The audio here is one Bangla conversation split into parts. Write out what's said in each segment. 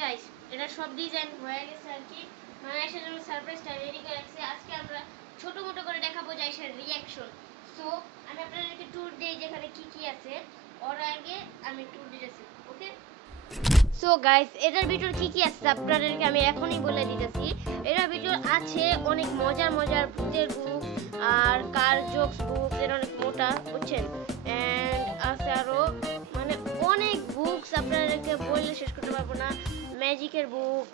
গাইস এটা সব ডিজাইন হয়ে গেছে আর কি, মানে আয়শার জন্য সারপ্রাইজটা রেডি করে রাখছি। আজকে আমরা ছোট মোটো করে দেখাবো যে আয়শার রিঅ্যাকশন। সো আমি আপনাদেরকে ট্যুর দিই যেখানে কি কি আছে, ওর আগে আমি ট্যুর দিতেছি। ওকে, সো গাইস এটার ভিতর কি কি আছে আপনাদেরকে আমি এখনই বলে দিতেছি। এটার ভিতর আছে অনেক মজার মজার ভূতের বুক আর কার জোকস বুক, এর অনেক মোটা, বুঝছেন, এন্ড আছে আরো মানে অনেক বুকস, আপনাদেরকে বললে শেষ করতে পারবো না। ম্যাজিকের বুক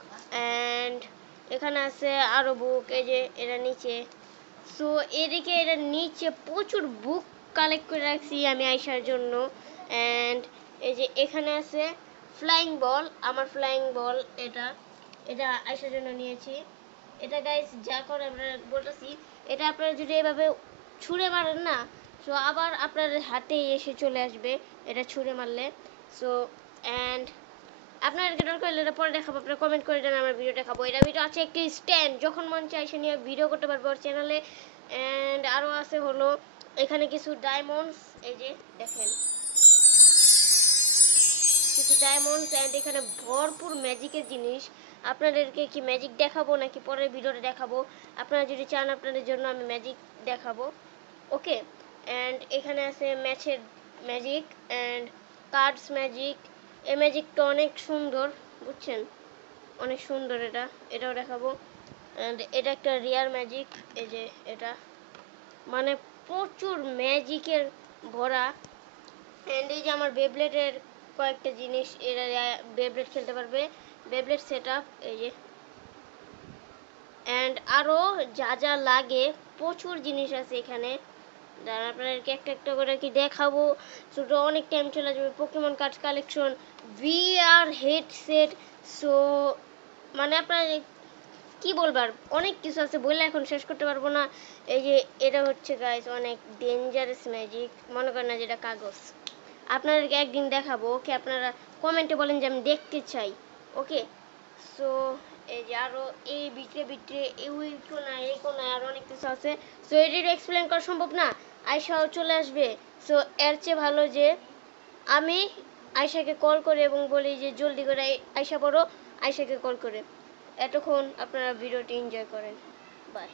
এন্ড এখানে আছে আরো বুক, এই যে এটা নিচে। সো এদিকে এটার নিচে প্রচুর বুক কালেক্ট করে রাখছি আমি আয়শার জন্য। এন্ড এই যে এখানে আছে ফ্লাইং বল, আমার ফ্লাইং বল, এটা এটা আয়শার জন্য নিয়েছি। এটা গাইস যা করে আমরা বলতেছি, এটা আপনারা যদি এভাবে ছুঁড়ে মারেন না, সো আবার আপনার হাতে এসে চলে আসবে এটা ছুঁড়ে মারলে। সো অ্যান্ড আপনার দরকার হলে এটা পরে দেখাবো, আপনারা কমেন্ট করে দেন আমার ভিডিও দেখাবো। এটা ভিডিও আছে একটি স্ট্যান্ড, যখন মন চায় সে নিয়ে ভিডিও করতে পারবো ওর চ্যানেলে। অ্যান্ড আরও আছে হলো এখানে কিছু ডায়মন্ডস, এই যে দেখেন কিছু ডায়মন্ডস, অ্যান্ড এখানে ভরপুর ম্যাজিকের জিনিস। আপনাদেরকে কি ম্যাজিক দেখাবো নাকি পরের ভিডিওতে দেখাবো? আপনারা যদি চান আপনাদের জন্য আমি ম্যাজিক দেখাবো। ওকে, অ্যান্ড এখানে আছে ম্যাচের ম্যাজিক অ্যান্ড কার্ডস ম্যাজিক। এই ম্যাজিকটা অনেক সুন্দর, বুঝছেন, অনেক সুন্দর, এটাও দেখাবো। অ্যান্ড এটা একটা রিয়ার ম্যাজিক, এই যে এটা, মানে প্রচুর ম্যাজিকের ভরা। অ্যান্ড এই যে আমার বেবলেটের কয়েকটা জিনিস, এরা বেবলেট খেলতে পারবে, বেবলেট সেট আপ, এই যে। অ্যান্ড আরও যা যা লাগে প্রচুর জিনিস আছে এখানে, যারা আপনাদেরকে একটা একটা করে কি দেখাবো, ছোটো অনেক টাইম চলে যাবে। Pokemon card collection, VR headset, so মানে আপনার কি বলবার অনেক কিছু আছে, বললে এখন শেষ করতে পারবো না। এই যে এটা হচ্ছে গাইস অনেক ডেঞ্জারাস ম্যাজিক, মনে করেন না যেটা কাগজ, আপনাদেরকে একদিন দেখাবো। ওকে, আপনারা কমেন্টে বলেন যে আমি দেখতে চাই। ওকে, সো এই যে আরও এই ভিতরে ভিতরে এই কোনায় এই কোনায় আরও অনেক কিছু আছে। সো এটির এক্সপ্লেন করা সম্ভব না, আয়শাও চলে আসবে। সো এর চেয়ে ভালো যে আমি আয়শাকে কল করে এবং বলি যে জলদি করে আয়শা পড়ো, আয়শাকে কল করে। এতক্ষণ আপনারা ভিডিওটি এনজয় করেন, বাই।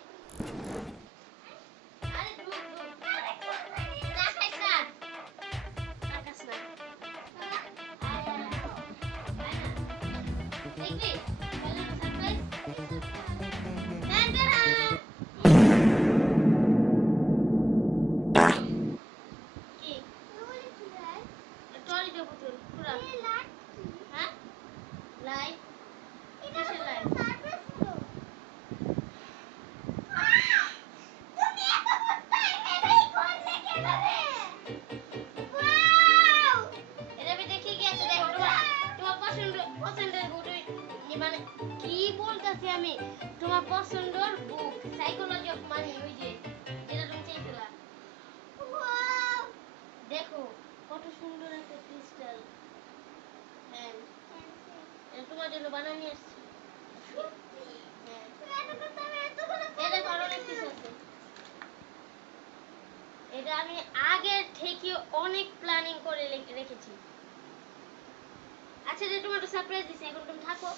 মানে কি বলতেছি আমি, তোমার পছন্দের বুক সাইকোলজি অফ মানি, ওই যে যেটা তুমি চাইছিলা। দেখো কত সুন্দর একটা ক্রিস্টাল। হ্যাঁ, এটা তোমার জন্য বানানো নিয়ে আসছি। এটা আমি আগে থেকে অনেক প্ল্যানিং করে রেখেছি। আচ্ছা, যে তোমার সারপ্রাইজ দিছি, এখন তুমি থাকো।